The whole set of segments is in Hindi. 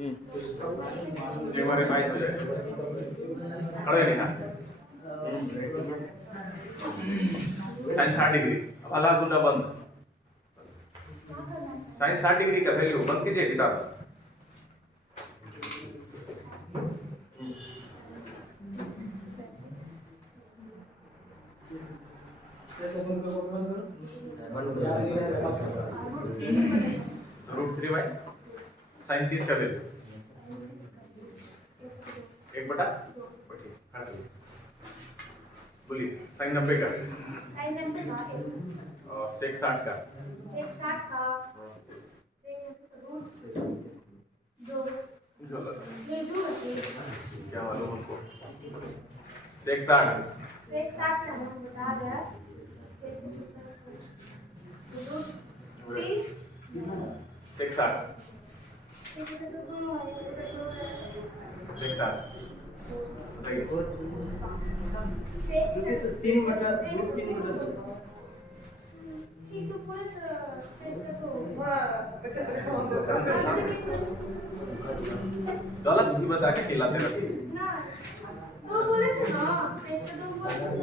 हमारे भाई खड़े नहीं ना साइन 60 डिग्री अब आधा गुना बंद साइन 60 डिग्री का वैल्यू बंद कीजिए किताब √3 बाई साइन 30 का वैल्यू 1/2 बोलिए साइन 90 का और सेक 60 का क्या मालूम हमको सेक 60 सेक 60 बताइए गलत भी बता के खिलाते रहते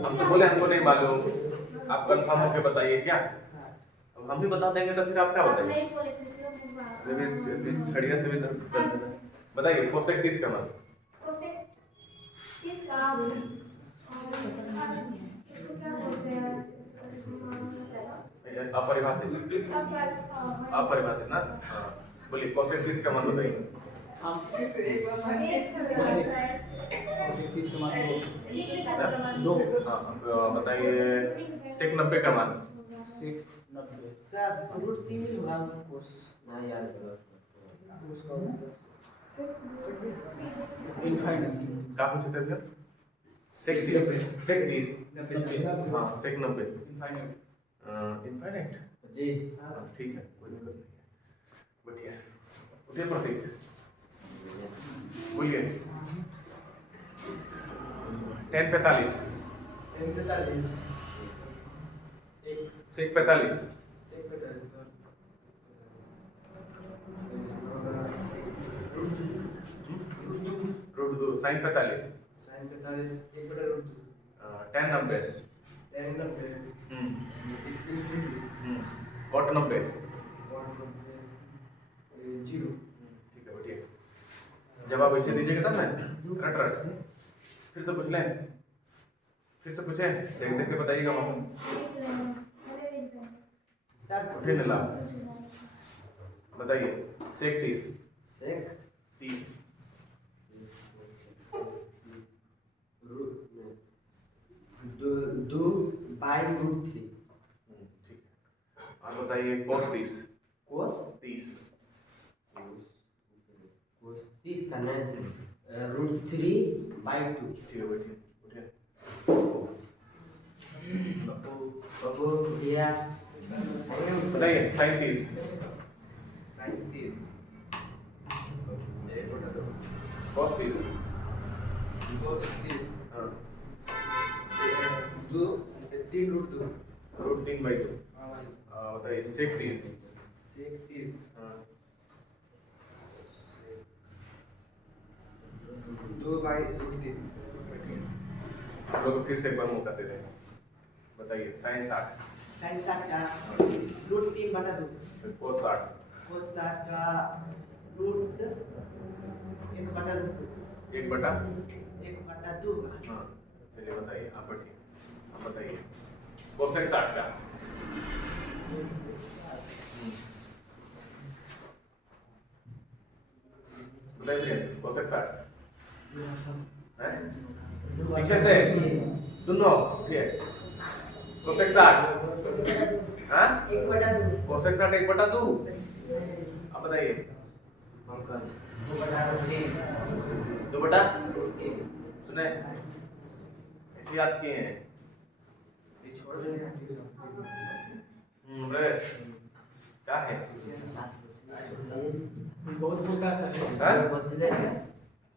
हम तो बोले हमको नहीं मालूम आप कंफर्म होके बताइए क्या अब हम भी बता देंगे तो फिर आप क्या बताइए खड़िया से भी बताइए कोसेक 30 का मान अपरिभाषित अपरिभाषित ना हाँ बोलिए कोसेक 30 का मान बताइए बताइए सेक 90 का मान सर √3 होगा कोस ना याद करो इनफाइनाइट क्या पूछे थे भैया सेक 30 हाँ सेक 90 इनफाइनाइट जी ठीक है कोई दिक्कत नहीं है बढ़िया उठिए प्रतीक बोलिए 10:45 सेक 45 √2 साइन 45 tan 90 cot 90 ठीक है बढ़िया जवाब ऐसे दीजिएगा तब ना रट फिर से पूछ लें फिर से पूछें देख देख के बताइएगा मौसम फिर ला बताइए सेक 30 2 बाई √3 ठीक है और बताइए cos 30 कोस 30 का ना √3 बाई 2 ठीक है बैठिए उठिए बाबू या बताइए साइन 30 cos 30 हाँ √3 बाई 2 बताइए सेक 30 हाँ 2 बाई √3 हम लोग फिर से एक बार मौका देते हैं बताइए साइन 60 साइन 60 का √3/2 फिर cos 60 कोस 60 का √1/2 हाँ चलिए बताइए आप बताइए कोसेक 60 का बताइए कोसेक 60 पीछे से सुनो ठीक कोसेक 60 हाँ 1/2 कोसेक 60 1/2 आप बताइए 2/2 सुने ऐसे याद किए हैं क्या है बहुत मोटा सा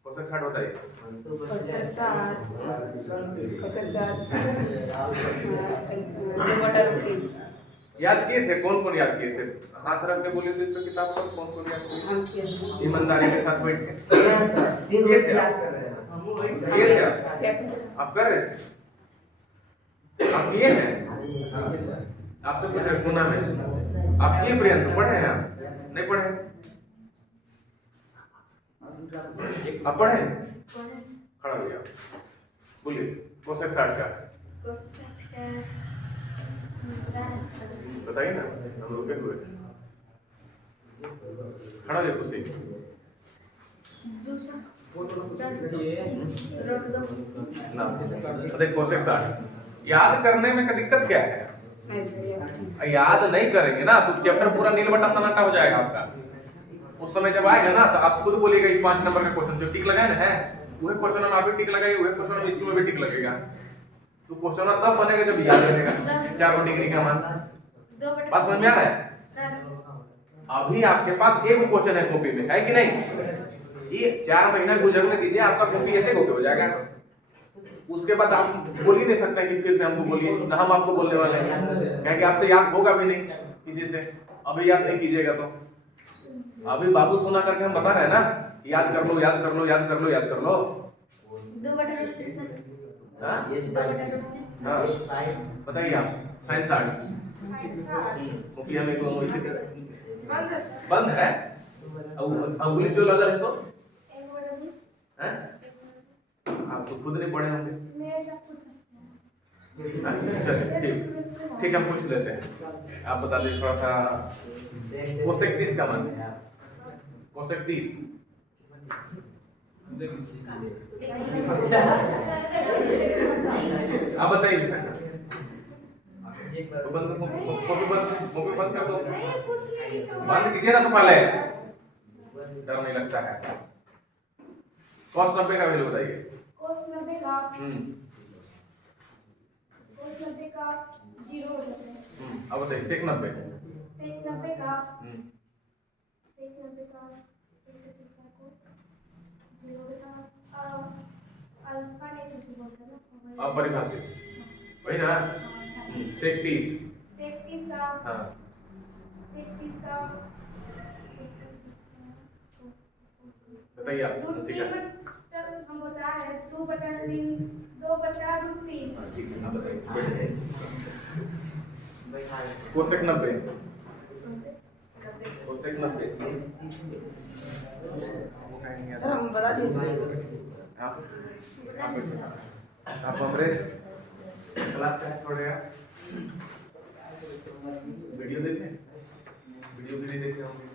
कोसेक 60 बताइए याद किए थे? कौन कौन याद किए थे? हाथ रख के बोलिए तो इस पे किताब पर कौन कौन याद किए? हम किए ईमानदारी के साथ बैठ के सर 3 किए रोज थे याद आप? कर रहे हैं हम किए थे आप? आप कर रहे थे? आप किए हैं? हां सर आपसे पूछ रहे गुना में आप किए? प्रियंशु पढ़े हैं आप? नहीं पढ़े? आप पढ़े? खड़ा हो जाओ, बोलिए कोसेक 60 का बताइए ना, हम रुके हुए। खड़ा हो जाओ कुर्सी। ना देख कोसेक 60 याद करने में का दिक्कत क्या है? याद नहीं करेंगे ना तो चैप्टर पूरा नील बटा सन्नाटा हो जाएगा आपका। उस समय जब आएगा ना तो आप खुद बोलिएगा ये 5 नंबर का क्वेश्चन जो टिक लगाए ना है वही क्वेश्चन में आप भी टिक लगाइए, वही क्वेश्चन में इसमें भी टिक लगेगा। तो क्वेश्चन तब बनेगा जब याद रहेगा 4 डिग्री का मान। बात समझ में आ रहा है? अभी आपके पास एक क्वेश्चन है कॉपी में, है कि नहीं? ये 4 महीना गुजरने दीजिए, आपका कॉपी ऐसे कॉपी हो जाएगा। उसके बाद आप बोल ही नहीं सकते कि फिर से हमको बोलिए ना, हम आपको बोलने वाले हैं क्योंकि आपसे याद होगा भी नहीं किसी से। अभी याद नहीं कीजिएगा तो अभी बाबू सुना करके हम बता रहे हैं ना, याद कर लो याद कर लो याद कर लो याद कर लो। 2 बटा सर हाँ हाँ बताइए आप। साइंस 60 मुखिया में को बंद है अंगुली जो लगा है सो हैं? आप तो खुद नहीं पढ़े होंगे। चलिए ठीक हम पूछ लेते हैं। आप बता दीजिए थोड़ा सा कोसेक 30 का मान। कोसेक 30 आप बताइए तो बंद कर दो। बंद कीजिए ना तो पहले, डर नहीं लगता है। cos 90 का वैल्यू बताइए। cos 90 का 0 हो जाता है। अब बताइए sec 90 sec 90 का 0 बटा अल्फा नहीं कुछ बोलते ना अपरिभाषित वही ना। sec 30 sec 30 का हाँ बताइए आप। रूट 3 हम बता रहे हैं 2 बटा 3 2 बटा रूट 3। ठीक है आप बताइए। कोसेक 90 सर हम बता दीजिए आप अमरेश क्लास का छोड़ेगा। वीडियो देखे? वीडियो भी नहीं देखे होंगे।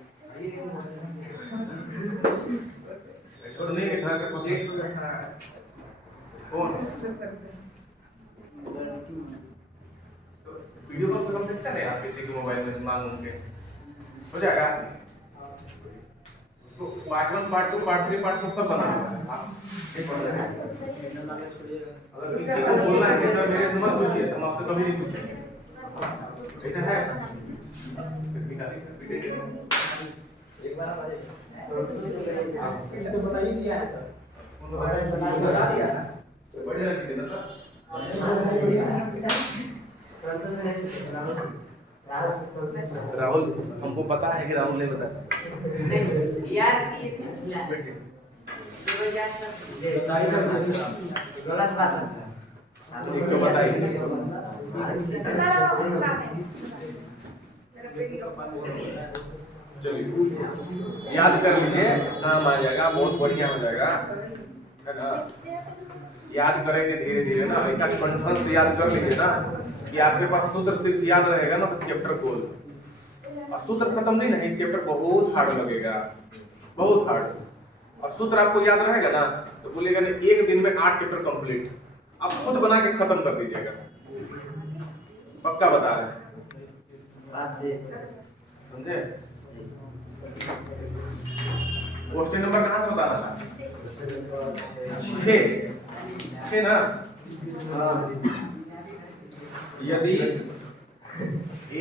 छोड़ नहीं घर के पब्लिक को रखना है कौन वीडियो कॉल से कम देखता है आप किसी के मोबाइल में मांग के हो जाएगा। उसको पार्ट 1 पार्ट 2 पार्ट 3 पार्ट 4 सब बना है। आप ये पढ़ रहे हैं अगर किसी को बोलना है कि सर मेरे से मत पूछिए हम आपसे कभी नहीं पूछेंगे ऐसा है। एक बार तो बताइए क्या है सर? बता दिया बड़े लड़के ना राहुल हमको पता है कि राहुल नहीं बता यार गलत बात है एक तो बताइए। चलिए याद कर लीजिए काम आ जाएगा, बहुत बढ़िया हो जाएगा है ना। याद करेंगे धीरे धीरे ना, ऐसा कंठस्थ से याद कर लीजिए ना कि आपके पास सूत्र सिर्फ याद रहेगा ना तो चैप्टर खोल और सूत्र खत्म नहीं ना, एक चैप्टर बहुत हार्ड लगेगा, बहुत हार्ड। और सूत्र आपको याद रहेगा ना तो बोलेगा नहीं एक दिन में 8 चैप्टर कंप्लीट आप खुद बना के खत्म कर दीजिएगा, पक्का बता रहे हैं। समझे? क्वेश्चन नंबर कहाँ से बताना था? 6 ना। यदि A,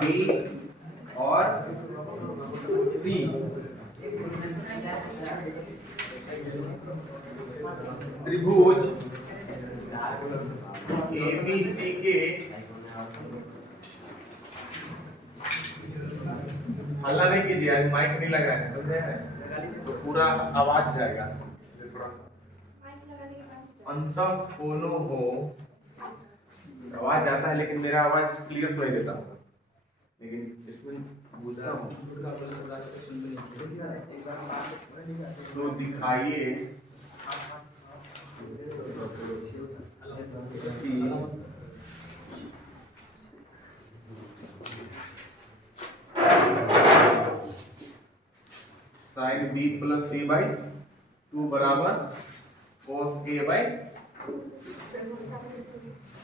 B और C त्रिभुज ABC के हल्ला नहीं कीजिए, आज माइक नहीं लगाए हैं, समझे हैं? तो पूरा आवाज जाएगा। थोड़ा सा माइक लगाने के बाद अंत कोनो हो, आवाज जाता है लेकिन मेरा आवाज क्लियर सुनाई देता है, लेकिन इसमें बुझता हूँ। तो दिखाइए कि sine B plus C by 2 बराबर cos ए बाई,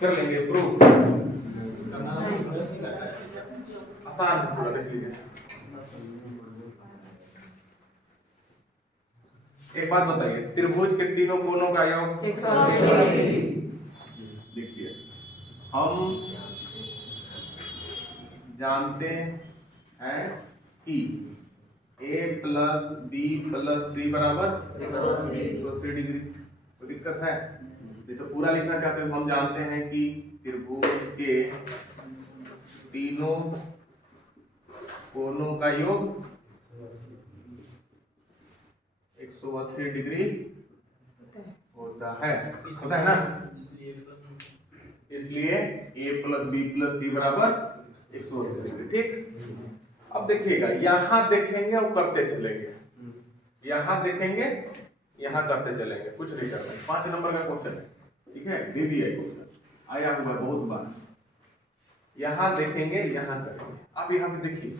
कर लेंगे प्रूफ, आसान है थोड़ा, देख लीजिए। एक बात बताइए, त्रिभुज के तीनों कोणों का योग 180। देखिए, हम जानते हैं कि a प्लस बी प्लस सी बराबर 180 डिग्री। तो दिक्कत है, ये तो पूरा लिखना चाहते हो। हम जानते हैं कि त्रिभुज के तीनों कोणों का योग 180 डिग्री होता है ना? इसलिए a प्लस बी प्लस सी बराबर 180 डिग्री। ठीक, अब देखिएगा, यहां देखेंगे और करते चलेंगे, यहां देखेंगे यहां करते चलेंगे, कुछ नहीं करना है। 5 नंबर का क्वेश्चन है, ठीक है, DDI क्वेश्चन आया हुआ बहुत बार। यहां देखेंगे यहां करेंगे। अब यहां पे देखिए,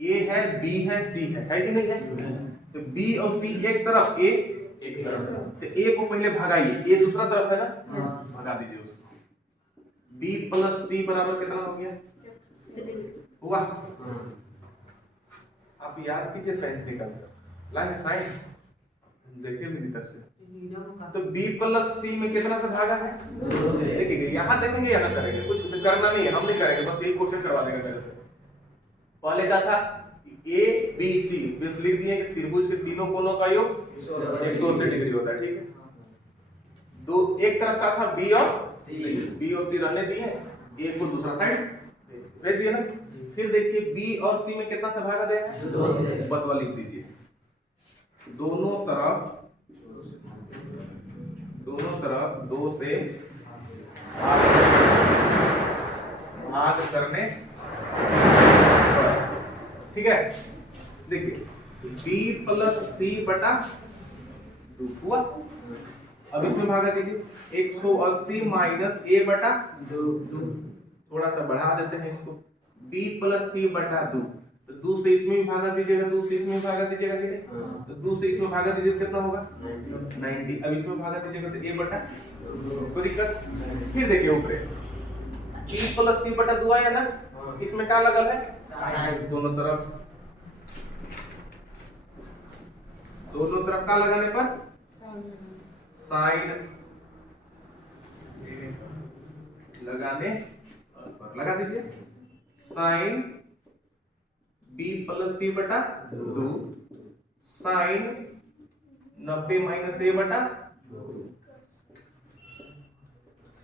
A है, B है, C है कि नहीं है? तो B और C एक तरफ, A एक तरफ, तो A को पहले भगाइए, A दूसरा तरफ है ना, भगा दीजिए उसको। B प्लस C बराबर कितना हो गया? हुआ? आप याद कीजिए, साइंस निकाल कर लाए, साइंस देखिए मेरी तरफ से। तो B प्लस C में कितना से भागा है? देखिए, यहाँ देखेंगे यहाँ करेंगे, कुछ करना नहीं है, हम नहीं करेंगे, बस एक क्वेश्चन करवा देगा मेरे से। पहले क्या था, A B C, बस लिख दिए कि त्रिभुज के तीनों कोणों का योग 180 डिग्री होता है। ठीक है, दो एक तरफ का था B और C रहने दिए, A को दूसरा साइड भेज दिए ना। फिर देखिए B और C में कितना से भागा देगा? 2 से। बदला लिख दीजिए, दोनों तरफ 2 से भाग करने। ठीक है, देखिए B प्लस C बटा 2 हुआ। अब इसमें भागा दीजिए, 180 माइनस A बटा 2, थोड़ा सा बढ़ा देते हैं इसको, B प्लस C बटा 2, तो 2 से इसमें भी भागा दीजिएगा, 2 से इसमें भागा दीजिएगा, ठीक है, तो 2 से इसमें भागा दीजिए कितना होगा? 90। अब इसमें भागा दीजिएगा तो A बटा, कोई दिक्कत? फिर देखिए ऊपर B प्लस C बटा 2 आया ना, इसमें क्या लगा है? साइन। दोनों तरफ क्या लगाने पर? साइन लगाने पर लगा दीजिए, साइन B प्लस C बटा 2, साइन 90 माइनस A बटा 2,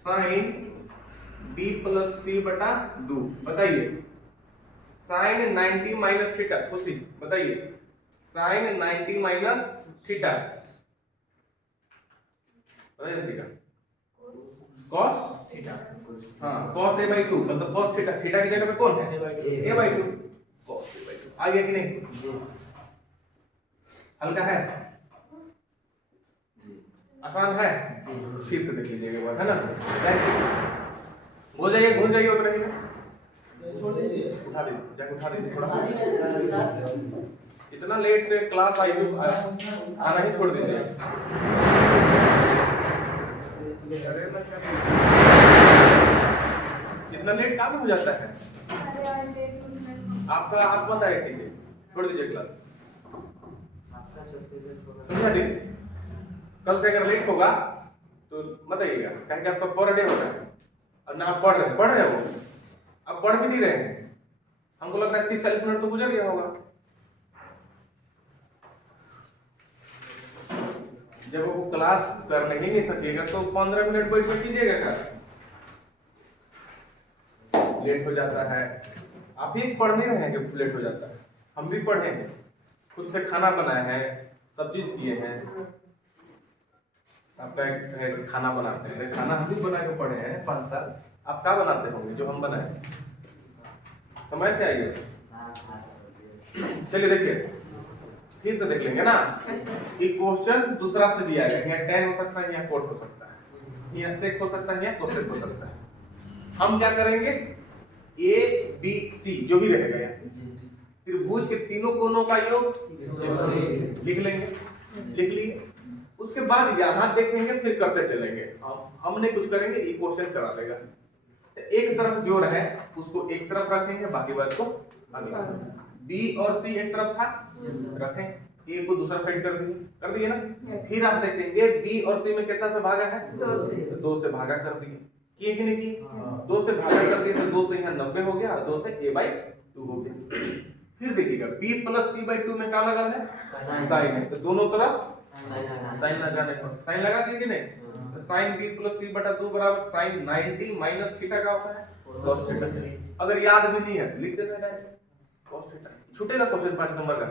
साइन B प्लस C बटा 2। बताइए, साइन 90 माइनस थीटा, खुशी बताइए, साइन 90 माइनस थीटा बताइए, कॉस थीटा, हाँ कॉस A बाई 2, मतलब कॉस थीटा, थीटा की जगह पे कौन है? A by 2, cos A by 2। आ गया कि नहीं? हल्का है, आसान है, फिर से देख लीजिएगा, है ना? हो जाइए, भूल जाइए, उतर छोड़ दीजिए, उठा दीजिए, जाके उठा दीजिए थोड़ा। इतना लेट से क्लास आई हुई, आना ही छोड़ दीजिए। इतना लेट काम हो जाता है आपका, आप मत आए, ठीक है, छोड़ दीजिए क्लास, समझा दी? कल से अगर लेट होगा तो मत आइएगा, कहेंगे आपका पर डे होता है, और ना आप पढ़ रहे हो, आप पढ़ भी नहीं रहे हैं, हमको लग रहा है 30-40 मिनट तो गुजर गया होगा। जब वो क्लास कर ही नहीं सकेगा तो 15 मिनट बैठ कर कीजिएगा क्या? लेट हो जाता है, आप ही पढ़ नहीं रहे हैं कि लेट हो जाता है, हम भी पढ़े हैं, खुद से खाना बनाए हैं, सब चीज किए हैं। आपका एक है कि खाना बनाते हैं, खाना हम भी बना के पढ़े हैं 5 साल। आप क्या बनाते होंगे जो हम बनाए? समय से आइए। चलिए देखिए, फिर से देख लेंगे ना। ये क्वेश्चन दूसरा से दिया गया, यहाँ tan हो सकता है, यहाँ cot हो सकता है, यहाँ sec हो सकता है, यहाँ cosec हो सकता है। हम क्या करेंगे, A B C जो भी रहेगा यहाँ, त्रिभुज के तीनों कोनों का योग लिख लेंगे, लिख लिए। उसके बाद यहाँ देखेंगे, फिर करते चलेंगे। हमने कुछ करेंगे, ये क्वेश्चन करा देगा। एक तरफ जो रहे उसको एक तरफ रखेंगे, बाकी बात को अगला। B और C एक तरफ था, रखें, A को दूसरा साइड कर दिए ना। फिर आप देखेंगे B और C में कितना से भागा है? 2 से भागा कर दिए, किए कि नहीं किए? 2 से भागा कर दिए तो 2 से यहाँ 90 हो गया, 2 से A/2 हो गया। फिर देखिएगा B + C/2 में क्या लगा है? साइन है, तो दोनों तरफ साइन लगाने पर साइन लगा दिए कि नहीं? तो साइन B + C/2 बराबर साइन 90 माइनस थीटा का होता है cos थीटा। अगर याद भी नहीं है लिख देते हैं डायरेक्ट cos थीटा। छूटेगा क्वेश्चन 5 नंबर का,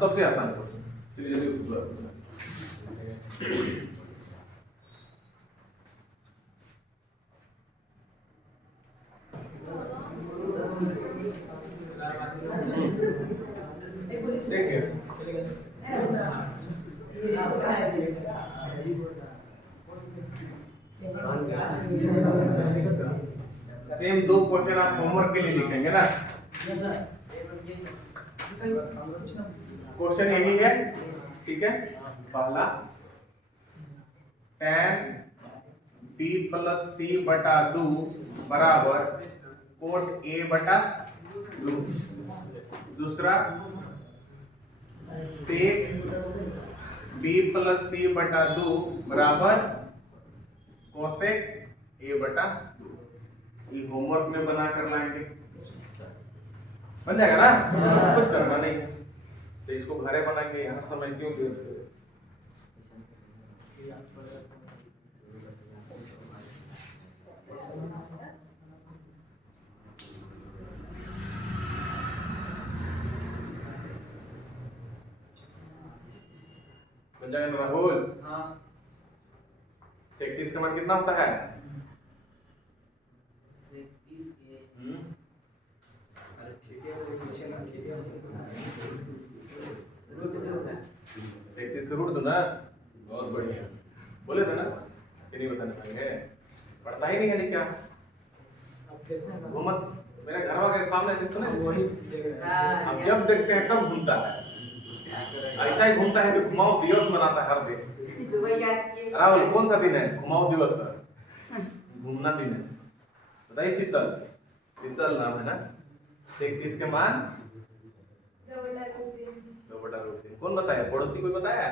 सबसे आसान क्वेश्चन। चलिए जल्दी उसको देखिए, सेम 2 क्वेश्चन आप होमवर्क के लिए लिखेंगे ना। क्वेश्चन यही है, ठीक है। पहला tan B + C/2 बराबर cot A/2। दूसरा sec B + C/2 बराबर cosec A/2। ये होमवर्क में बना कर लाएंगे, बन जाएगा ना, कुछ करना नहीं है। तो इसको घरे बनाएंगे, यहाँ समय क्यों देते? बन जाएगा राहुल? हाँ। sec 30 का मान कितना होता है? रूट दो ना, बहुत बढ़िया। बोले थे ना कि नहीं बताने पाएंगे, पढ़ता ही नहीं है क्या? घूमत मेरे घर वाले के सामने से सुने, अब जब देखते हैं तब घूमता है। ऐसा ही घूमता है कि घुमाओ दिवस मनाता है हर दिन। राहुल कौन सा दिन है घुमाओ दिवस? घूमना दिन है, बताइए। शीतल, शीतल नाम है ना। sec 30 के मान 2/√3। कौन बताया? पड़ोसी कोई बताया?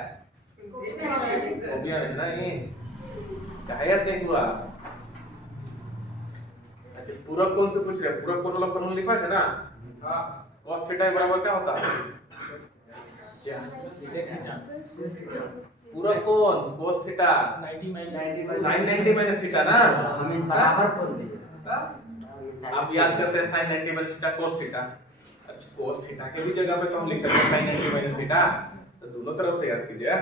है ना, ये नहीं हुआ। अच्छा, पूरक कोण से पूछ रहे? पूरक कोण वाला फॉर्मूला लिखा है ना। हाँ, cos थीटा बराबर क्या होता है? क्या? पूरक कोण cos theta 90 sin 90 minus theta ना। हमें बराबर कर दिया। आप याद करते हैं sin 90 minus theta cos theta. अच्छा, cos थीटा के भी जगह पे तो हम लिख सकते हैं sin 90 माइनस थीटा। तो दोनों तरफ से याद कीजिए।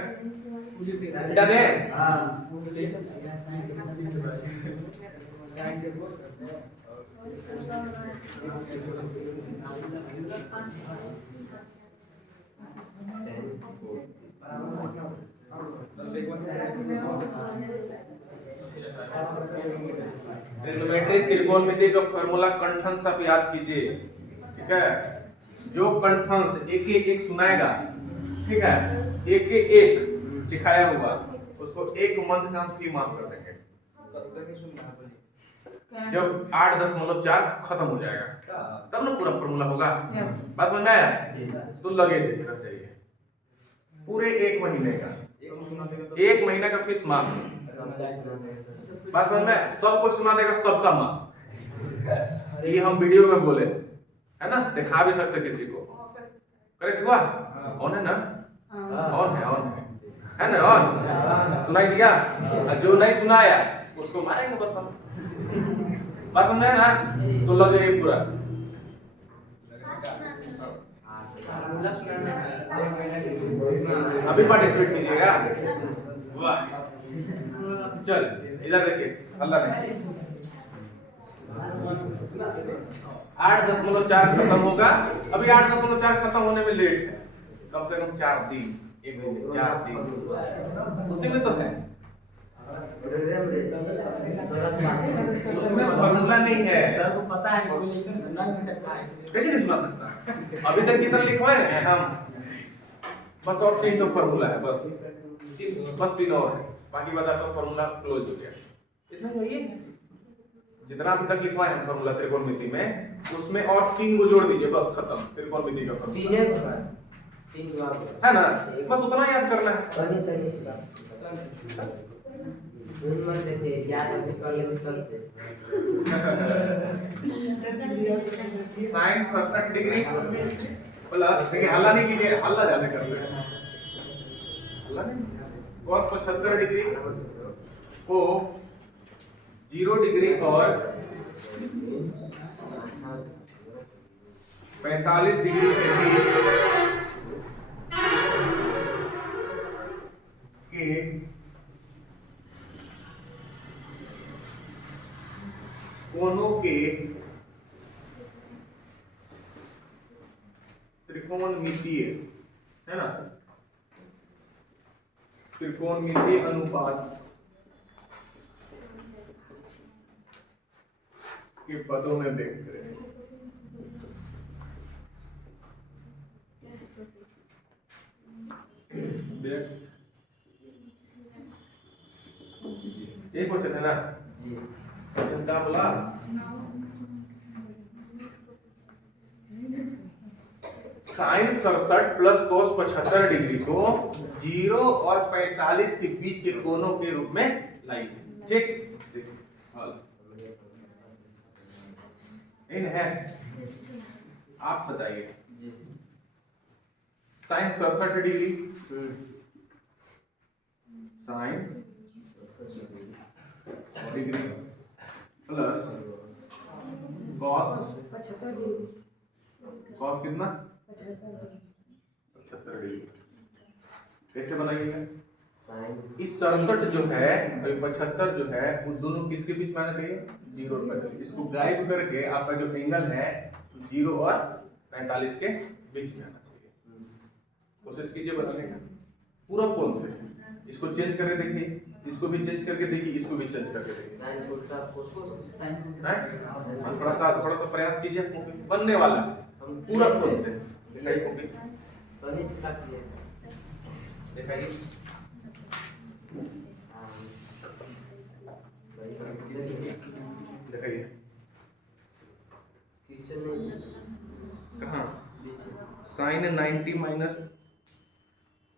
क्या दे? हां, ट्रिग्नोमेट्री त्रिकोणमिति का फार्मूला कंठस्थ आप याद कीजिए, ठीक है। जो कंठस्थ एक सुनाएगा, ठीक है, एक दिखाया हुआ उसको एक मंथ का हम फी माफ कर देंगे। जब 8.4 खत्म हो जाएगा तब ना पूरा फार्मूला होगा। बात समझ में आया? तो लगे देखना चाहिए पूरे 1 महीने का, 1 महीना का फीस माफ। बात समझ में? सबको सुना देगा, सबका माफ। ये हम वीडियो में बोले है ना, दिखा भी सकते किसी को। करेक्ट हुआ? ऑन है ना? ऑन है ना? ऑन सुनाई दिया? जो नहीं सुनाया उसको मारेंगे बस हम। बात समझ में ना? तो लगे पूरा अभी पार्टिसिपेट कीजिएगा। वाह, चल इधर देखिए, अल्लाह ने 8.4 खत्म होगा। अभी 8.4 खत्म होने में लेट है, कम से कम 4 दिन, 1 महीने, 4 दिन उसी में तो है। उसमें फॉर्मूला नहीं है। सर को पता है, कोई लेकर सुना नहीं सकता है। कैसे नहीं सुना सकता? अभी तक कितना लिखवाए ना हम, बस और 3 तो फॉर्मूला है, बस 3 और है, बाकी बता तो फॉर्मूला क्लोज हो गया। इतना ही है जितना अभी तक लिखवाए हैं फॉर्मूला त्रिकोणमिति में, उसमें और 3 को जोड़ दीजिए, बस खत्म त्रिकोणमिति का फॉर्मूला है ना। बस उतना याद करना है। साइन 67 डिग्री प्लस, देखिए हल्ला नहीं कीजिए, हल्ला ज्यादा करते हैं, हल्ला नहीं। cos 75 डिग्री को 0 डिग्री और 45 डिग्री के कोनों के त्रिकोणमितीय, है ना, त्रिकोणमितीय अनुपात के पदों में व्यक्त करें। एक क्वेश्चन है ना जी, क्वेश्चन क्या बोला? साइन 67 प्लस कोस 75 डिग्री को 0 और 45 के बीच के कोनों के रूप में लाई। ठीक, इन है, आप बताइए। Sine 67 degree, sine degree plus cos 75 degree, cos कितना 75 डिग्री। कैसे बनाइएगा? इस 67 जो है और 75 जो है, उस दोनों किसके बीच में आना चाहिए? 0 और 45। इसको गायब करके आपका जो एंगल है 0 और 45 के बीच में आना चाहिए। कोशिश कीजिए बनाने का पूरा कोण से। इसको चेंज करके देखिए, इसको भी चेंज करके देखिए, इसको भी चेंज करके देखिए। थोड़ा सा प्रयास कीजिए, बनने वाला पूरा कोण से। दिखाइए, दिखाइए कहाँ? साइन 90 माइनस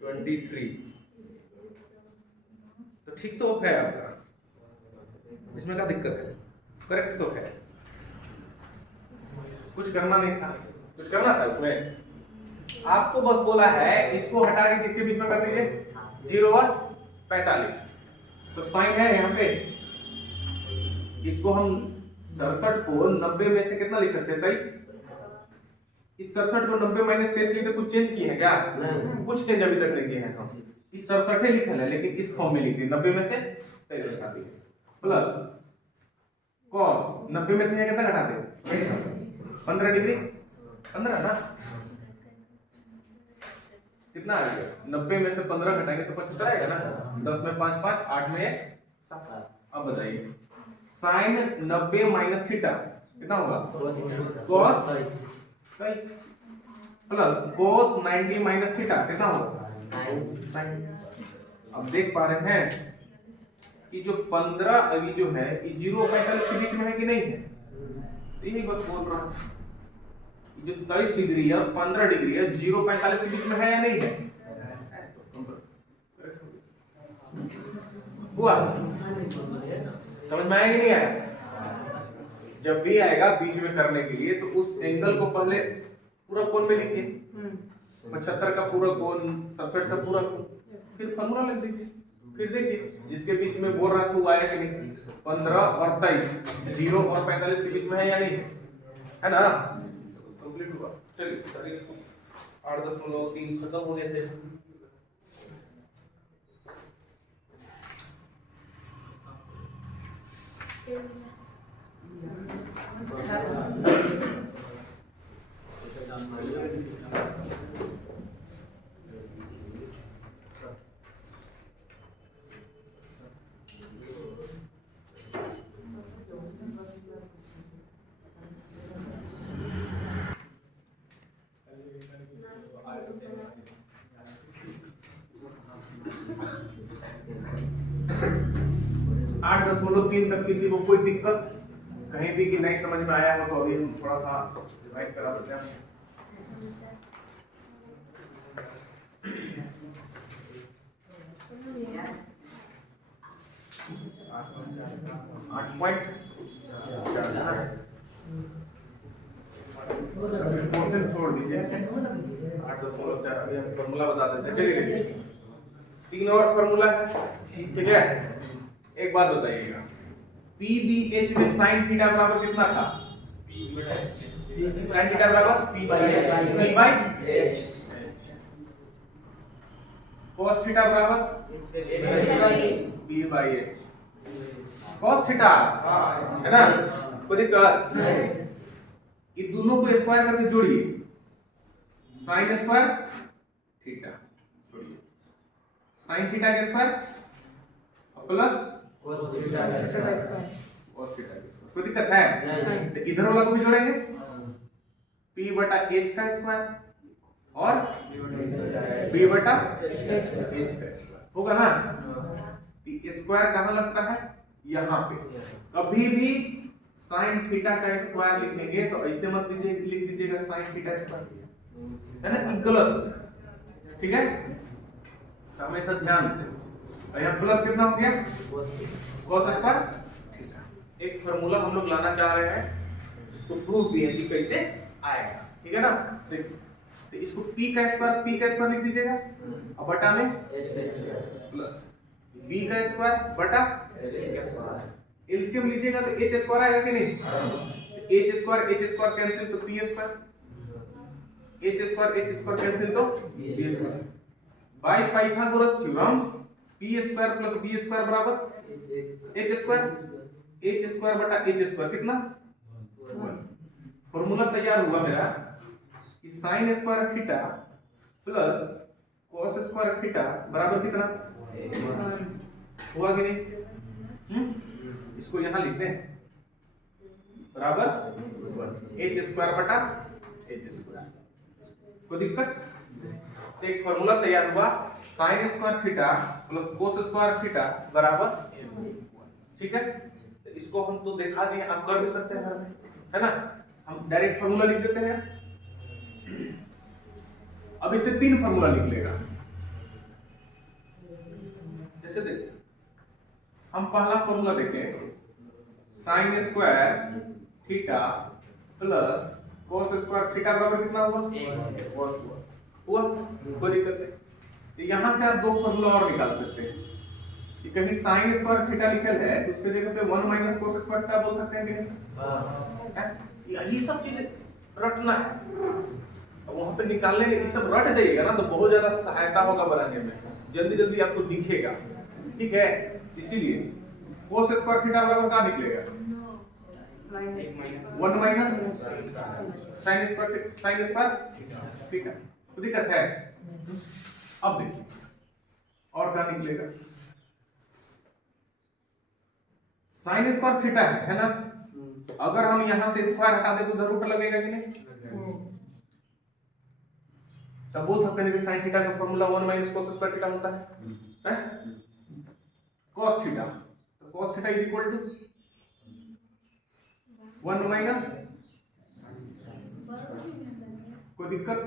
23 तो ठीक तो है आपका, इसमें क्या दिक्कत है? करेक्ट तो है, कुछ करना नहीं था, कुछ करना था उसमें। आपको बस बोला है इसको हटा के किसके बीच में कर दीजिए? 0 और 45। तो साइन है यहाँ पे, इसको हम 67 को 90 में से कितना लिख सकते हैं? 23। इस 67 को 90 माइनस 23 लिखते कुछ चेंज किए हैं क्या? नहीं, कुछ चेंज अभी तक नहीं किए हैं हम। इस 67 लिखा है लेकिन इस फॉर्म में लिखे 90 में से 23 घटा दिए, प्लस कॉस 90 में से कितना घटा दे? 15 डिग्री, 15 ना, कितना आ गया? 90 में से 15 घटाएंगे तो 75 आएगा ना। 10 में 5 5, 8 में 7। अब बताइए साइन 90 माइनस थीटा कितना होगा? Cos 23 plus cos 90 minus theta कितना होगा? अब देख पा रहे हैं कि जो 15 अभी जो है ये 0 और 45 के बीच में है कि नहीं है? यही बस बोल रहा हूं, जो 23 डिग्री है और 15 डिग्री है, 0 और 45 के बीच में है या नहीं है? हुआ? समझ में आया कि नहीं आया? जब भी आएगा बीच में करने के लिए तो उस एंगल को पहले पूरा कोण में लिखिए, 75 का पूरा कोण, 67 का पूरा कोण, फिर फॉर्मूला लिख दीजिए। फिर देखिए जिसके बीच में बोल रहा था वो आया कि नहीं? 15 और 23, 0 और 45 के बीच में है या नहीं है ना? कंप्लीट हुआ। चलिए 8.3 खत्म होने से आठ 8.3 तक किसी को कोई दिक्कत कहीं भी कि नहीं समझ में आया हो तो अभी हम थोड़ा सा रिवाइज करा देते हैं। छोड़ दीजिए 8.4 अभी हम फॉर्मूला बता देते हैं। चलिए देखिए 3 और फॉर्मूला है, ठीक है। एक बात बताइएगा, PBH में sin थीटा बराबर कितना था? sin थीटा बराबर P by H, cos theta बराबर P by H, cos theta है ना, कोई दिक्कत? ये दोनों को स्क्वायर करके जोड़िए, sin स्क्वायर थीटा जोड़िए, sin थीटा के स्क्वायर प्लस cos थीटा के स्क्वायर, कोई दिक्कत है? तो इधर वाला को भी जोड़ेंगे, P बटा H का स्क्वायर और P बटा H का स्क्वायर होगा ना। स्क्वायर कहाँ लगता है? यहाँ पे। कभी भी sin थीटा का स्क्वायर लिखेंगे तो ऐसे मत लिख दीजिएगा sin थीटा स्क्वायर, है ना, ये गलत होता है, ठीक है। हमेशा ध्यान से, यहाँ प्लस कितना हो गया? cos square theta. एक फार्मूला हम लोग लाना चाह रहे हैं, इसको प्रूफ भी है कि कैसे आएगा, ठीक है ना। तो इसको p का स्क्वायर लिख दीजिएगा और बटा में प्लस b का स्क्वायर बटा एलसीएम लीजिएगा तो h स्क्वायर आएगा कि नहीं? h स्क्वायर कैंसिल तो p square, h square cancel तो b square. By Pythagoras theorem p square plus b square बराबर h स्क्वायर बटा h स्क्वायर कितना? 1। फॉर्मूला तैयार हुआ मेरा कि sin square theta plus cos square theta बराबर कितना? 1 हुआ कि नहीं? इसको यहां लिखते हैं बराबर 1 h स्क्वायर बटा h स्क्वायर। कोई दिक्कत? तो एक फॉर्मूला तैयार हुआ sin square theta plus cos square theta बराबर 1, ठीक है। तो इसको हम तो दिखा दिए, आप कर भी सकते हैं घर में, है ना। हम डायरेक्ट फार्मूला लिख देते हैं। अब इसे 3 फार्मूला लिख लेगा। जैसे देखिए हम पहला फार्मूला देखें, sin square theta plus cos square theta बराबर कितना हुआ? 1 हुआ। कोई दिक्कत नहीं। तो यहां से आप 2 फार्मूला और निकाल सकते हैं कि कहीं sin स्क्वायर थीटा लिखल है तो उसके जगह पे 1 माइनस cos स्क्वायर थीटा बोल सकते हैं कि नहीं? ये सब चीजें रटना है। अब वहां पे निकालने में ये सब रट जाइएगा ना तो बहुत ज्यादा सहायता होगा बनाने में, जल्दी आपको दिखेगा, ठीक है। इसीलिए cos स्क्वायर थीटा बराबर क्या निकलेगा? 1 माइनस sin स्क्वायर थीटा। तो दिक्कत है। अब देखिए और क्या निकलेगा? sin स्क्वायर थीटा है ना। अगर हम यहां से स्क्वायर हटा दें तो उधर रूट लगेगा कि नहीं? तब बोल सकते हैं कि sin थीटा का formula 1 minus cos square theta होता है, हैं? cos थीटा, तो cos theta is equal to 1 minus. कोई दिक्कत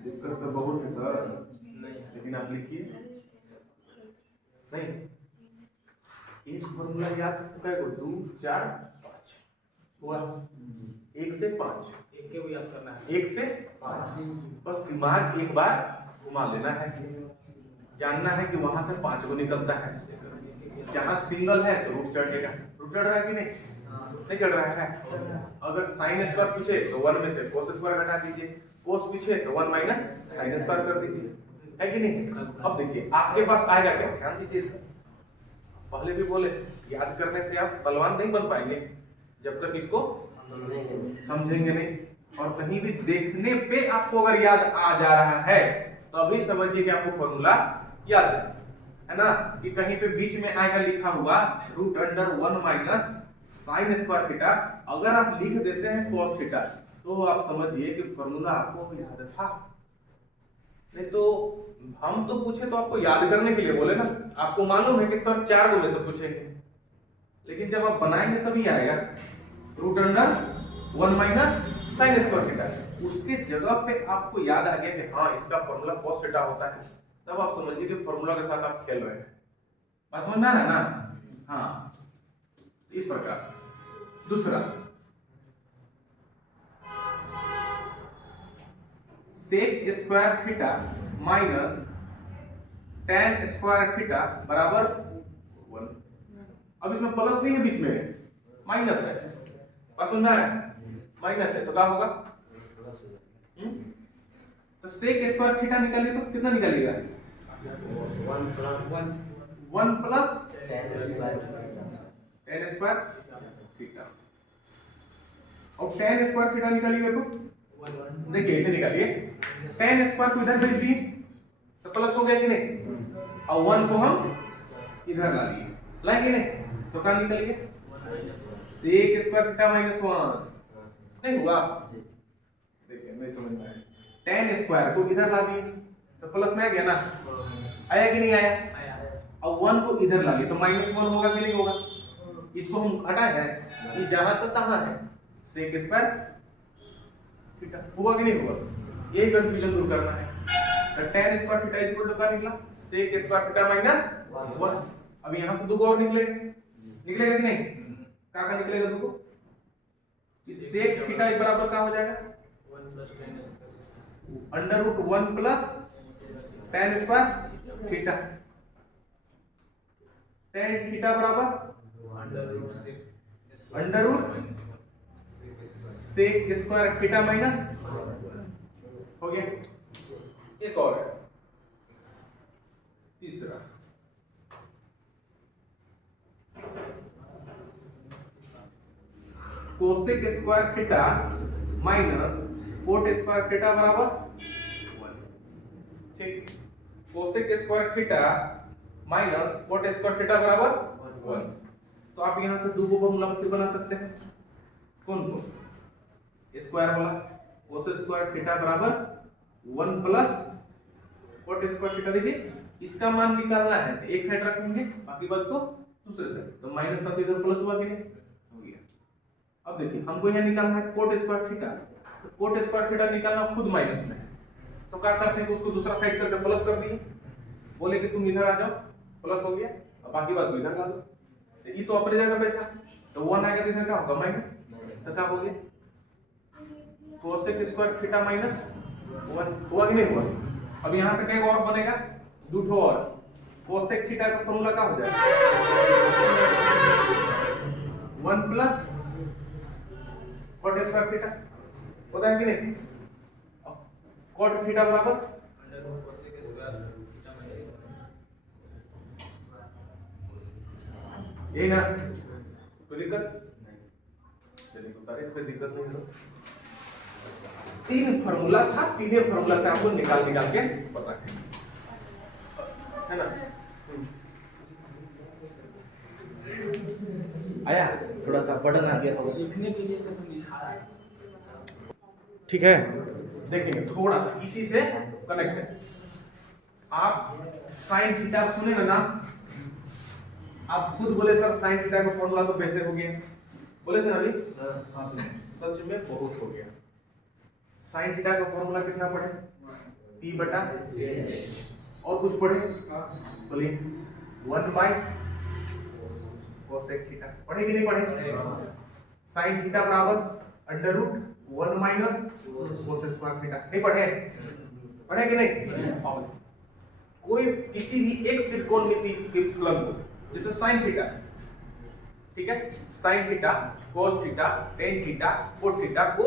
तो बहुत है सर, लेकिन आप लिखिए नहीं। एक फॉर्मूला याद कर, 2 4 5 हुआ, 1 से 5, एक के भी याद करना है, 1 से 5। बस दिमाग एक बार घुमा लेना है, जानना है कि वहां से 5 को निकलता है। जहां सिंगल है तो रूट चढ़ेगा, रूट चढ़ रहा है कि नहीं चढ़ रहा है। अगर sin स्क्वायर पूछे तो 1 में से cos स्क्वायर घटा दीजिए, कोस पीछे तो 1 माइनस साइन स्क्वायर कर दीजिए, है कि नहीं। अब देखिए आपके पास आएगा क्या, ध्यान दीजिए, पहले भी बोले याद करने से आप बलवान नहीं बन पाएंगे जब तक इसको समझेंगे नहीं। और कहीं भी देखने पे आपको अगर याद आ जा रहा है तो अभी समझिए कि आपको फॉर्मूला याद है ना, कि कहीं पे बीच में आएगा लिखा हुआ root under 1 minus sine square theta, अगर आप लिख देते हैं cos थीटा तो आप समझिए कि फॉर्मूला आपको याद था। नहीं तो हम तो पूछे तो आपको याद करने के लिए बोले ना, आपको मालूम है कि सर 4 गो में से पूछेंगे, लेकिन जब आप बनाएंगे तभी आएगा root under 1 minus sine square theta, उसके जगह पे आपको याद आ गया कि हाँ इसका फॉर्मूला cos थीटा होता है, तब आप समझिए कि फॉर्मूला के साथ आप खेल रहे हैं। बात समझ में आ रहा है ना। हाँ इस प्रकार से। दूसरा sec square theta minus tan square theta बराबर 1। अब इसमें प्लस नहीं है, बीच में माइनस है, बात समझ में आ रहा है, माइनस है तो क्या होगा, तो सेक स्क्वायर थीटा निकालिए तो कितना निकालिएगा, 1 प्लस tan स्क्वायर थीटा, और tan स्क्वायर थीटा निकालिएगा तो देखिए ऐसे निकालिए, tan स्क्वायर को इधर भेज दिए तो प्लस हो गया कि नहीं, और 1 को हम इधर ला लिए, लाएंगे नहीं तो क्या निकलेगा, सेक स्क्वायर थीटा माइनस 1 नहीं हुआ। देखिए नहीं समझ में आया, tan स्क्वायर को इधर ला दिए तो प्लस में आ गया ना, आया कि नहीं आया, और 1 को इधर ला दिए तो -1 होगा कि नहीं होगा, इसको हम हटाए हैं, ये जहां तक तहां है, सेक स्क्वायर थीटा होगा कि नहीं होगा, यही कंफ्यूजन दूर करना है। तो tan square theta equal to क्या निकला, सेक स्क्वायर थीटा माइनस 1। अब यहां से 2 को और निकलेगा, निकलेगा कि नहीं, क्या निकलेगा 2 को, इस सेक थीटा बराबर क्या हो जाएगा, under root 1 plus tan square theta, tan theta बराबर under root sec square theta minus हो गया। एक और है तीसरा, cosec square theta minus cot square theta बराबर 1। ठीक, cosec square theta minus cot square theta बराबर 1। तो आप यहां से 2 को फॉर्मूला फिर बना सकते हैं, कौन को, स्क्वायर वाला, कोस स्क्वायर थीटा बराबर 1 प्लस कोट स्क्वायर थीटा। देखिए इसका मान निकालना है, एक साइड रखेंगे बाकी बात को दूसरे साइड, तो माइनस था तो इधर प्लस हुआ कि नहीं, हो गया। अब देखिए हमको यहां निकालना है कोट स्क्वायर थीटा, तो कोट स्क्वायर थीटा निकालना खुद माइनस में है, तो क्या करते हैं कि उसको दूसरा साइड करके प्लस कर दिए, बोले कि तुम इधर आ जाओ, प्लस हो गया, अब बाकी बात को इधर ला दो, तो ये तो अपने जगह पे था, तो 1 आ गया तो इधर क्या होगा माइनस, तो क्या हो गया कोसेक स्क्वायर थीटा माइनस 1 हुआ कि नहीं हुआ। अब यहां से क्या और बनेगा, 2 ठो और, कोसेक थीटा का फॉर्मूला क्या हो जाएगा 1 प्लस कोट स्क्वायर थीटा होता है कि नहीं, कोट थीटा बराबर under root cosec square theta minus 1, यही ना, कोई दिक्कत चलिए बताइए, कोई दिक्कत नहीं है। 3 फार्मूला था, तीनों फार्मूला से आपको निकाल के पता है ना। आया थोड़ा सा बटन आ गया होगा लिखने के लिए से तो लिखा है, ठीक है। देखिए थोड़ा सा इसी से कनेक्ट है, आप साइन थीटा सुने ना, आप खुद बोले सर साइन थीटा का फॉर्मूला तो कैसे हो गया, बोले थे ना अभी, हाँ सच में बहुत हो गया। साइन थीटा का फॉर्मूला कितना पढ़े, p बटा और कुछ पढ़े, बोलिए 1 बाय कोसेक थीटा, पढ़े कि नहीं पढ़े, साइन थीटा बराबर under root 1 minus cosec square theta, नहीं पढ़े, पढ़े कि नहीं। कोई किसी भी एक त्रिकोणमिति के फलन को, जैसे साइन थीटा, ठीक है, sine theta cos theta tan theta cot theta को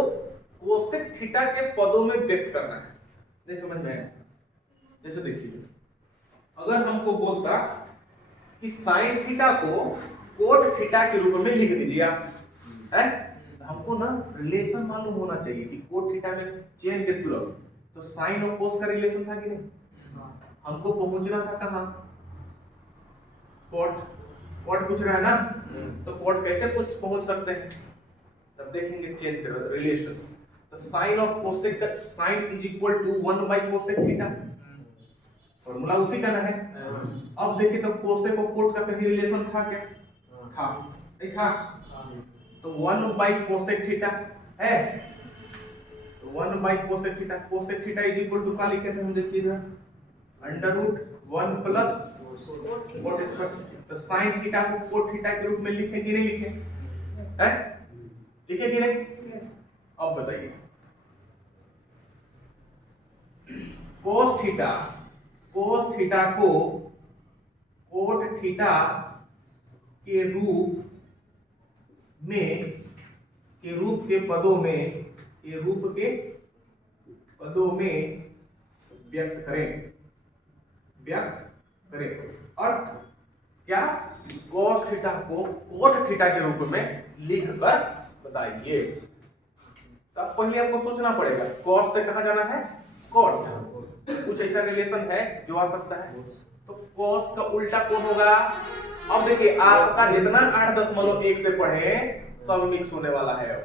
कोसेक थीटा के पदों में व्यक्त करना है। नहीं समझ में आया? जैसे देखिए, अगर हमको बोलता कि साइन थीटा को कोट थीटा के रूप में लिख दीजिए आप, है? हमको ना रिलेशन मालूम होना चाहिए कि कोट थीटा में चेन के थ्रू, तो साइन और कोस का रिलेशन था कि नहीं? हमको पहुंचना था कहां? कोट। कोट पूछ रहा है ना, तो कोट कैसे कुछ पहुंच सकते हैं, तब देखेंगे चेन के रिलेशन। तो साइन ऑफ कोसेक का sine is equal to 1 by cosec theta, formula उसी का ना है। अब देखिए तो कोसेक और कोट का कहीं रिलेशन था क्या? था, नहीं था? तो 1 बाय कोसेक थीटा है, तो 1 by cosec theta, cosec theta is equal to क्या लिखे थे हम? देखिएगा, under root 1 plus cot square. तो साइन थीटा को कोट थीटा के रूप में लिखे कि नहीं लिखे? है, लिखे कि नहीं? अब बताइए, कोस थीटा को कोट थीटा के रूप के पदों में व्यक्त करें। अर्थ क्या? कोस थीटा को कोट थीटा के रूप में लिखकर बताइए। तब पहले आपको सोचना पड़ेगा कॉस से कहां जाना है? कोट। कुछ ऐसा रिलेशन है जो आ सकता है, तो कॉस का उल्टा कौन होगा? अब देखिए, आपका जितना 8.1 से पढ़े सब मिक्स होने वाला है।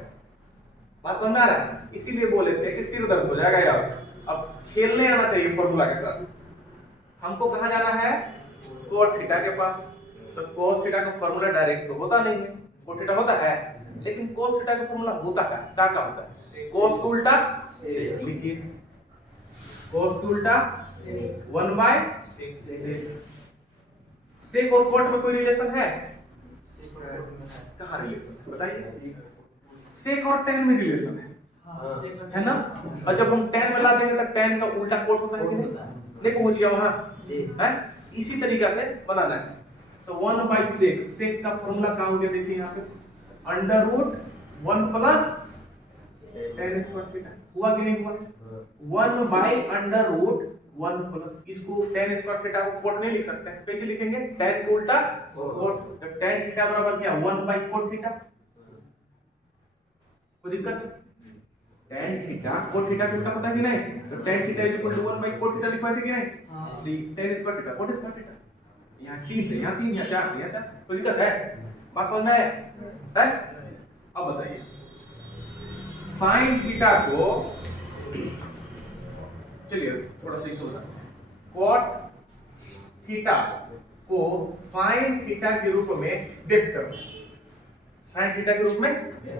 बात समझ आ रहा है? इसीलिए बोले थे कि सिर दर्द हो जाएगा यार। अब खेलने आना चाहिए फॉर्मूला के साथ। हमको कहां जाना है? कोट थीटा के पास। तो कोस थीटा का फॉर्मूला डायरेक्ट तो होता नहीं है, कोट थीटा होता है, लेकिन कोस थीटा का फॉर्मूला होता क्या होता है? कोस को उल्टा लिखिए, कोस को उल्टा 1 बाय सेक और कोट में कोई रिलेशन है? कहां रिलेशन बताइए? सेक और tan में रिलेशन है ना? और जब हम tan में ला देंगे तो tan का उल्टा कोट होता है कि नहीं? नहीं पहुंच गया वहां है? इसी तरीका से बनाना है। तो 1 बाय सेक का फॉर्मूला क्या हो गया? देखिए यहाँ पे, under root 1 plus tan square theta. हुआ कि नहीं हुआ? 1 बाय अंडर रूट 1 प्लस, इसको tan स्क्वायर थीटा को कोट नहीं लिख सकते हैं, कैसे लिखेंगे? tan को उल्टा कोट। तो tan थीटा बराबर क्या? 1 बाय कोट थीटा। कोई दिक्कत? tan थीटा कोट थीटा को उल्टा होता है कि नहीं? तो tan theta is equal to 1 by cot theta लिखा है कि नहीं? tan square theta cot square theta. यहाँ 3 है, यहाँ 3, यहाँ 4, यहाँ 4। कोई दिक्कत है? बात समझ में है? अब बताइए, साइन थीटा को, चलिए थोड़ा सा इसको बता, कॉट थीटा को साइन थीटा के रूप में व्यक्त करो। साइन थीटा के रूप में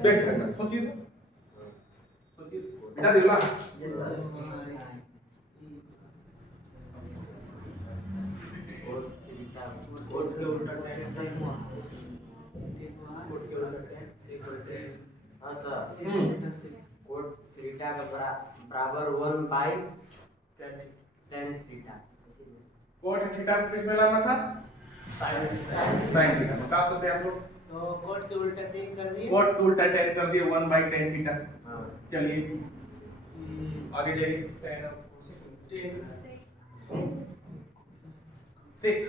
व्यक्त करना, सोचिए बेटा, दिला कोट के उल्टा कोट थीटा का बराबर 1 by tan theta. Cot theta को किस में लाना था? Sine theta. क्या सोचते हैं आप लोग? तो कोट के उल्टा tan कर दिए, कोट के उल्टा tan कर दिए 1 बाय tan थीटा। चलिए आगे जाइए, सेक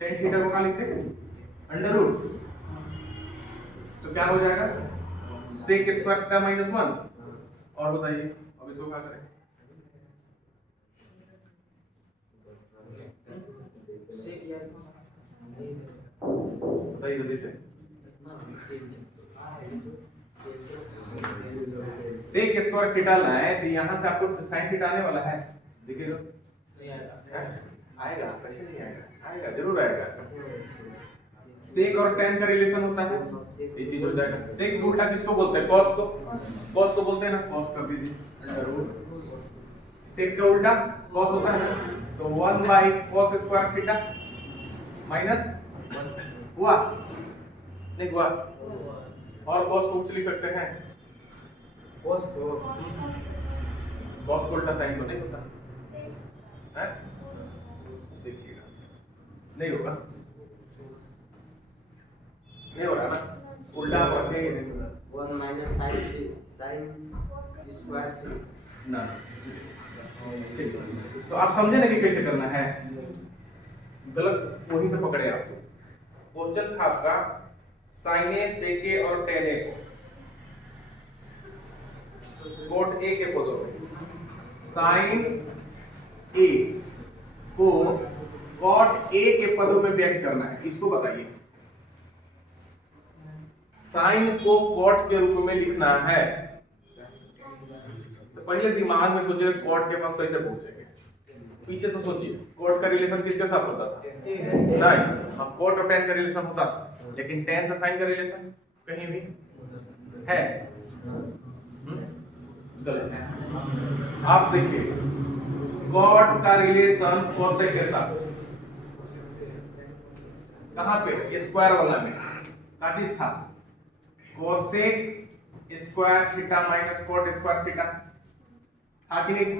tan थीटा को क्या लिखते हैं? अंडर रूट, तो क्या हो जाएगा? Sec square theta minus 1। और बताइए अब इसको क्या करें? बताइए जल्दी से। सेक स्क्वायर थीटा लाए तो यहाँ से आपको साइन थीटा आने वाला है, देखिए आएगा, कैसे नहीं आएगा? आएगा, जरूर आएगा। सेक और tan का रिलेशन होता है, ये चीज हो जाएगा। सेक उल्टा किसको बोलते हैं? कॉस को। कॉस को बोलते हैं ना, कॉस कर दीजिए अंडर रूट। सेक का उल्टा कॉस होता है, तो 1 by cos square theta minus 1 हुआ, नहीं हुआ? और कॉस को लिख सकते हैं, कॉस को उल्टा साइन तो नहीं होता है, देखिएगा नहीं होगा, नहीं हो रहा ना? उल्टा आप रखेंगे नहीं। 1 minus sin square 3. ना ठीक, तो आप समझे ना कि कैसे करना है। गलत वहीं से पकड़े आपको। क्वेश्चन था आपका साइन ए सेक ए और टेन ए को कोट ए के पदों में साइन ए को कॉट ए के पदों में व्यक्त करना है, इसको बताइए। साइन को कॉट के रूप में लिखना है, तो पहले दिमाग में सोचिए कॉट के पास कैसे पहुंचेंगे। पीछे से सोचिए कॉट का रिलेशन किसके साथ होता था? नहीं, हाँ कॉट और टेन का रिलेशन होता था, लेकिन टेन से साइन का रिलेशन कहीं भी है? गलत है। आप देखिए कॉट का रिलेशन कोसेक के साथ कहां पे? स्क्वायर वाला में क्या चीज था? Cosec square theta minus cot square theta था कि नहीं?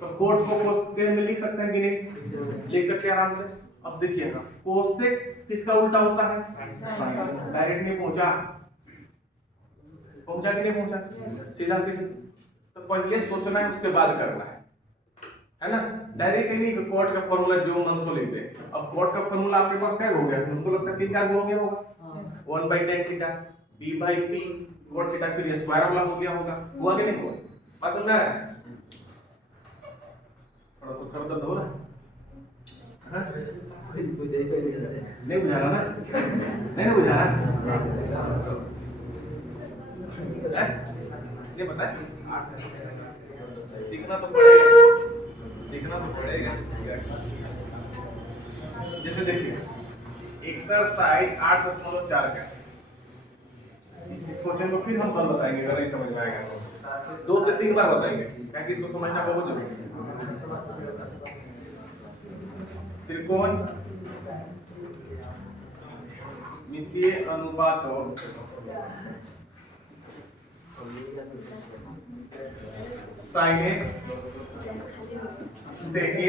तो कोट को कोसेक में लिख सकते हैं कि नहीं? लिख सकते हैं आराम से। अब देखिएगा कोसेक किसका उल्टा होता है? साइन। डायरेक्ट नहीं पहुंचा, पहुंचा कि नहीं पहुंचा? सीधा सीधा। तो पहले सोचना है उसके बाद करना है ना? डायरेक्ट नहीं कॉट का फॉर्मूला जो मन सो लिखते हैं। अब कॉट का फॉर्मूला आपके पास क्या हो गया? हमको लगता है 3-4 हो गया होगा। 1/tan theta b/p cot theta फिर स्क्वायर वाला हो गया होगा। हुआ कि नहीं हुआ? बात समझ में? थोड़ा सा सर दर्द हो रहा है? हाँ? नहीं बुझा रहा ना? नहीं बुझा रहा? ये पता है सीखना तो पड़ेगा, सीखना तो पड़ेगा। जैसे देखिए एक्सरसाइज 8.4 का इस क्वेश्चन को फिर हम कल बताएंगे अगर नहीं समझ में आएगा तो 2 से 3 बार बताएंगे, क्योंकि इसको समझना बहुत जरूरी है। त्रिकोण मितीय अनुपातों साइन ए सेक ए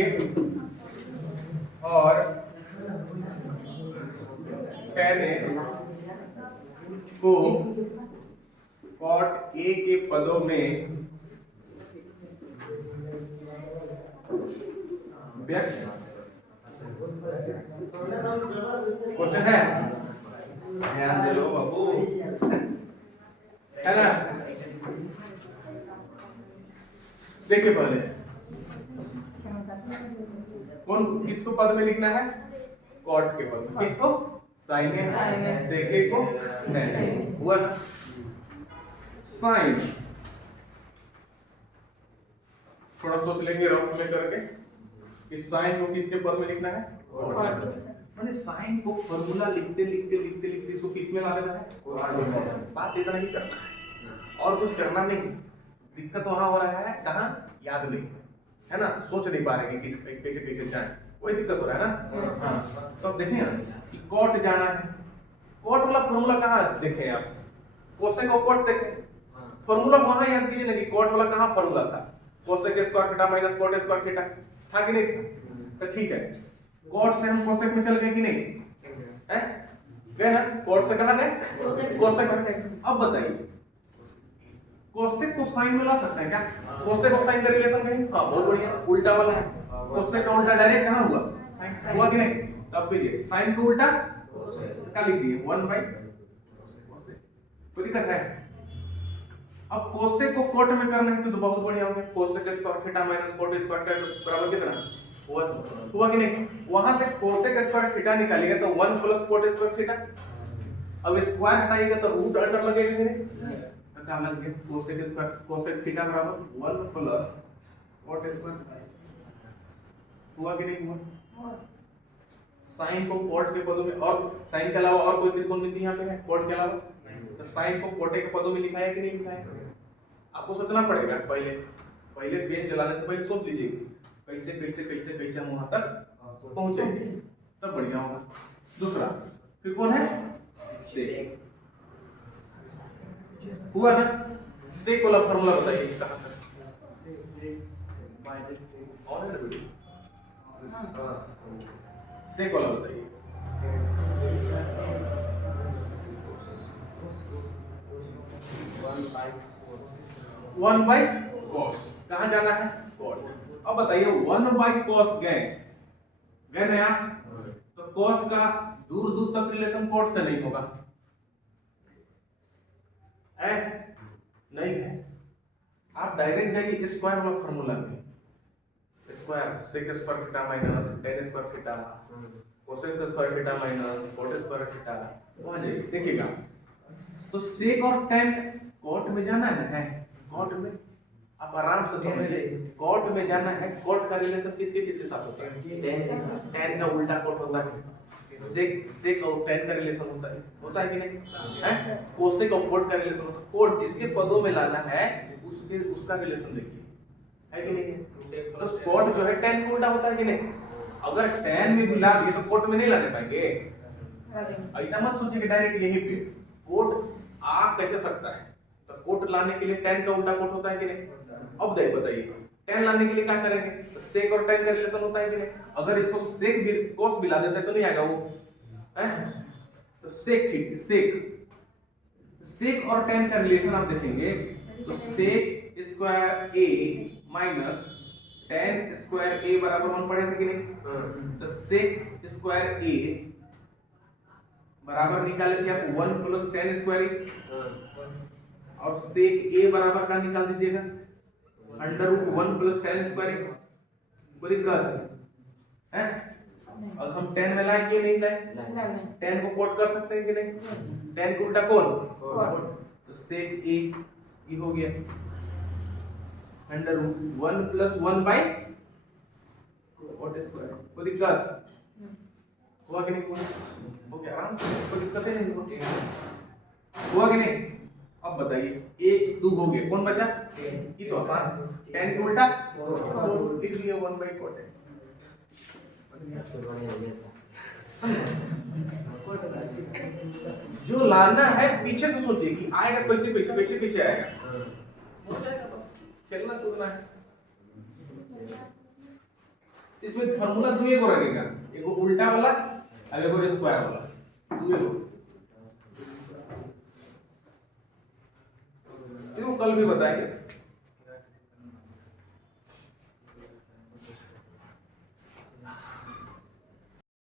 और टेन ए को कॉट ए के पदों में व्यक्त। क्वेश्चन है, ध्यान दे लो बाबू, है ना? देखिए पहले कौन किसको पद में लिखना है? कॉट के पद में। किसको? साइन ए सेक ए को टेन ए। हुआ ना? साइन थोड़ा सोच लेंगे रफ में करके कि साइन को किसके पद में लिखना है? कॉट। मैंने साइन को फॉर्मूला लिखते लिखते लिखते लिखते इसको किस में ला देना है? बात इतना ही करना है और कुछ करना नहीं। दिक्कत वहां हो रहा है कहां? याद नहीं है ना? सोच नहीं पा रहे कि कैसे कैसे जाए, वही दिक्कत हो रहा है ना? हाँ। तो देखिए ना कि कॉट जाना है, कॉट वाला फॉर्मूला कहां देखें आप? कोसेक और कॉट देखें, फॉर्मूला वहां याद कीजिए ना कि कॉट वाला कहां फॉर्मूला था? Cosec square theta minus cot square theta था कि नहीं था? तो ठीक है, कॉट से हम कोसेक में चल गए कि नहीं? हैं? गए ना? कॉट से कहां गए? कोसेक। अब बताइए कोसेक को साइन में ला सकते हैं क्या? कोसेक और साइन का रिलेशन कहीं? हाँ बहुत बढ़िया, उल्टा वाला है। कोसेक का उल्टा डायरेक्ट कहां हुआ? साइन हुआ कि नहीं? तब कीजिए साइन को उल्टा क्या लिख दिए? 1/कोसेक। कोई दिक्कत है? अब कोसेक को कॉट में करना है तो बहुत बढ़िया हो गया। Cosec square theta minus cot square theta बराबर कितना? 1 हुआ कि नहीं? वहां से कोसेक स्क्वायर थीटा निकालिएगा तो 1 प्लस कॉट स्क्वायर थीटा। अब स्क्वायर हटाइएगा तो रूट अंडर लगेगा कि नहीं? क्या लग गया? कोसेक स्क्वायर कोसेक थीटा बराबर 1 प्लस कॉट स्क्वायर। हुआ कि नहीं हुआ? साइन को कॉट के पदों में, और साइन के अलावा और कोई त्रिकोणमिति यहाँ पे है कॉट के अलावा? तो साइन को कॉट के पदों में लिखा है कि नहीं लिखा है? आपको सोचना पड़ेगा। पहले पेन चलाने से पहले सोच लीजिए कैसे कैसे कैसे कैसे हम वहां तक पहुंचे, तब बढ़िया होगा। दूसरा त्रिकोण है सेक। हुआ ना? सेक वाला फॉर्मूला बताइए कहां तक? सेक वाला बताइए। 1 बाई कॉस, कहाँ जाना है कॉट। अब बताइए 1 बाई कॉस गए गए ना यहाँ, तो कॉस का दूर दूर तक रिलेशन कॉट से नहीं होगा, है नहीं है। आप डायरेक्ट जाइए स्क्वायर वाला फार्मूला में, square sec square theta minus tan square theta cosec square theta minus cot square theta, वहां जाइए देखिएगा। तो सेक और tan कॉट में जाना है, कॉट में आप आराम से समझिए, कॉट में जाना है। कॉट का रिलेशन किसके किसके साथ होता है, tan का उल्टा कॉट होता है, सेक और tan का रिलेशन होता है कि नहीं है, कोसेक और कॉट का रिलेशन होता है। कॉट जिसके पदों में लाना है उसका रिलेशन देखिए, है कि नहीं है। तो कॉट जो है tan का उल्टा होता है कि नहीं, अगर tan में भी ला दिए तो कॉट में नहीं लाने पाएंगे। ऐसा मत सोचिए कि डायरेक्ट यही पे कोट आ कैसे सकता है, तो कोट लाने के लिए tan का उल्टा कोट होता है कि नहीं। अब बताइए tan लाने के लिए क्या करेंगे, तो सेक और tan का रिलेशन होता है कि नहीं। अगर इसको सेक भी cos भी ला देते तो नहीं आएगा वो, है तो सेक, ठीक सेक और tan का रिलेशन आप देखेंगे तो sec square a minus tan square a बराबर 1 पढ़े थे कि नहीं। तो सेक स्क्वायर a बराबर निकाले थे आप 1 प्लस tan स्क्वायर a, और सेक a बराबर का निकाल दीजिएगा under root 1 plus tan square a, कोई दिक्कत है। और हम tan में लाए कि नहीं लाए, tan को कोट कर सकते हैं कि नहीं, tan को उल्टा कौन, तो सेक a ये हो गया under root 1 plus 1 by cot square, कोई दिक्कत हुआ कि नहीं, हो गया आराम से, कोई दिक्कत ही नहीं हुआ कि नहीं। अब बताइए 1 2 हो गए, कौन बचा, ये तो आसान, tan के उल्टा तो लिख लिया 1 बाई कॉट। जो लाना है पीछे से सोचिए कि आएगा कैसे कैसे कैसे कैसे आएगा, खेलना कूदना है। इसमें फार्मूला दुए को रखेगा, एगो उल्टा वाला और एगो स्क्वायर वाला, दुए को इसको कल भी बताएंगे।